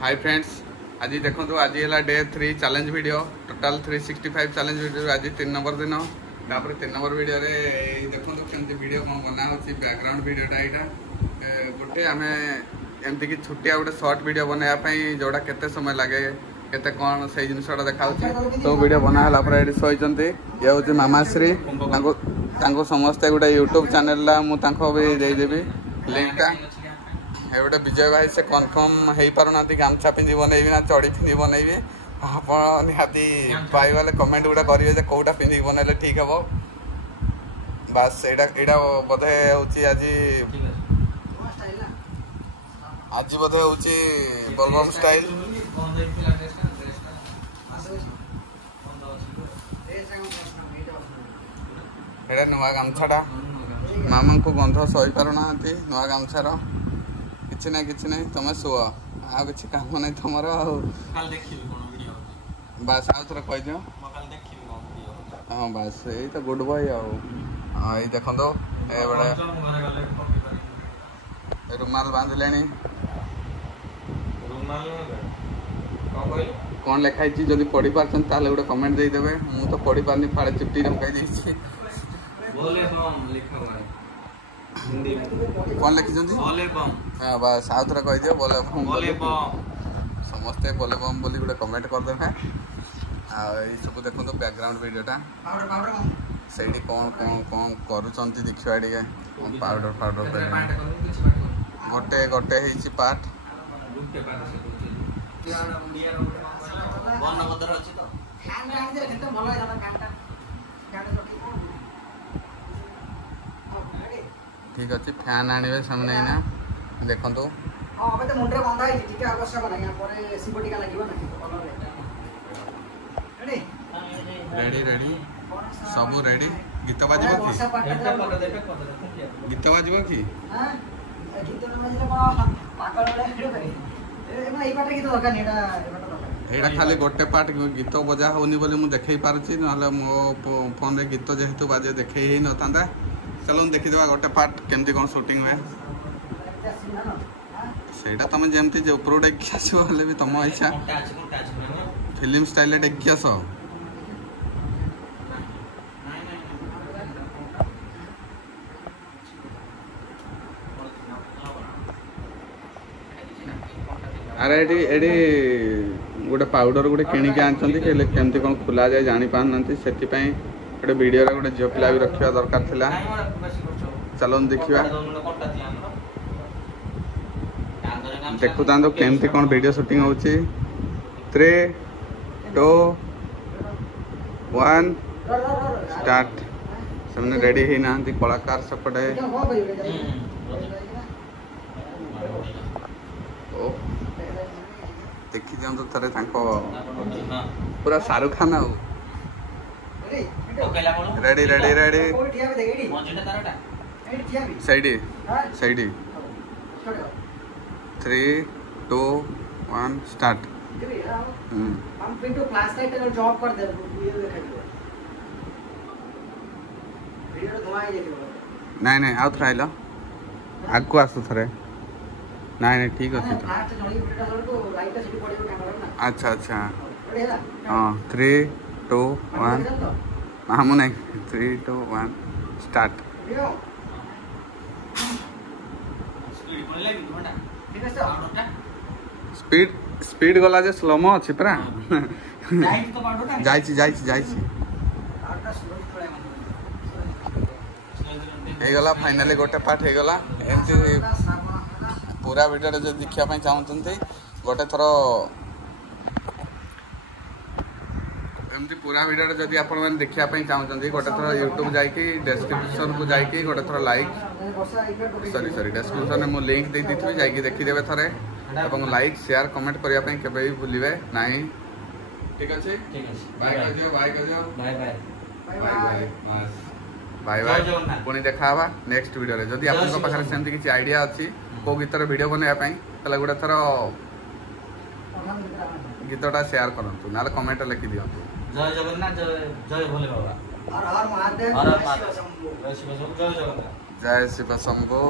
Hi friends, आज देखो आज है day 3 challenge video total 365 challenge video. आज 3 नंबर दिन तापर 3 नंबर वीडियो रे देखो केमती वीडियो कौन बना बैकग्राउंड वीडियोटा यहाँ गोटे आम एमती कि छुटिया गोटे सर्ट वीडियो बनाया जोड़ा केते समय लगे केते कौन से जिनसा देखा तो वीडियो बनाला ये शोचती ये हूँ मामाश्री समस्ते गोटे यूट्यूब चैनल मुझे देदेवी लिंकटा ये गोटे विजय भाई से कन्फर्म हो पारना गामछा पिंधि बनैबी ना चढ़ी पिंधि बनैबी आप निहाती पाइले कमेंट गुड़ा करेंगे कौटा पिंधिक बनैले ठीक हे बास यहाँ बोधे हूँ आज बोधे हूँ बोलबम स्टाइल एटा नुआ गामछाटा मामा को गंध सही पारना नुआ गामछार किसी ना तुम शुव आ कि कम ना तुम बस आउ थे कहीदि हाँ बस यही तो गुड बॉय आई देखो ये रुमाल बांधिले कौन लिखाई जब पढ़ी पार्थ गोटे कमेंट देदेवे मुझे तो पढ़ी पार्नी फाड़े चुट्टी रखाई कौन लिखी हाँ बस आउ थे कहीदि बोले समस्ते बोले बम बोली गोटे कमेंट करदे सब देखो बैकग्राउंड वीडियोटा से कौन कौन कौन करुँच देखा टे पाउडर फाउडर गोटे गोटे पार्ट ठीक अच्छे फैन आने सामने देखो रेडी रेडी सब रेडी गीत बाजब कि यहाँ खाली गोटे पार्ट गीत बजा होनी बोली मुझे देखे पार्टी ना मो फोन रे गीत जेहेतु बाजे देखे ही न था चलो देखीदे गोटे पार्ट केमती कौन शूटिंग हुए सेटा तुम जमती जो ऊपर डेकी आसो भी तुम इच्छा फिल्म स्टाइल डेकी आस अरे एडी गोटे पाउडर गोटे किणिक आमती कौन खोला जाए जानी पाना से गोटे वीडियो गोटे झील पिला भी रखा दरकार थिला चलो देखा देखु था केमती कौन वीडियो शूटिंग हो 3, 2, 1 स्टार्ट से रेडी ही ना कलाकार सेपटे देखी दिखाँ थे पूरा शाहरुख खान आ रेडी रेडी रेडी सैडी 3, 2, 1 स्टार्ट नहीं नहीं आउ थे आइल आगु आसु थे नहीं ठीक अच्छे अच्छा अच्छा हाँ 3, 2, 1 हाँ मु नहीं 3, 2, 1 स्टार्ट स्पीड स्पीड गला जे स्लोमो अच्छी परा गला फाइनली गोटे पार्ट हो गला एमती पूरा वीडियो जो देखा चाहते गोटे थर एमती पूरा वीडियो जब आप देखा चाहते गोटे थर यूट्यूब जाकि डेस्क्रिप्शन को जाकि गोटे थर लाइक सॉरी डेस्क्रिप्शन में मुझे लिंक दे दी जाकि देखीदेवे थे और लाइक शेयर कमेंट करने केवे भी भूलिए ना ठीक अच्छे बाय बाय बाय पुणी देखा नेक्स्ट वीडियो जदि आप पाखे सेमती किसी आइडिया अच्छी को गीतर वीडियो बनवाई गोटे थर गीतटा शेयर करूँ ना कमेंट लिखि दिंतु जय जगन्नाथ जय भोले बाबा जय शिव शंभु।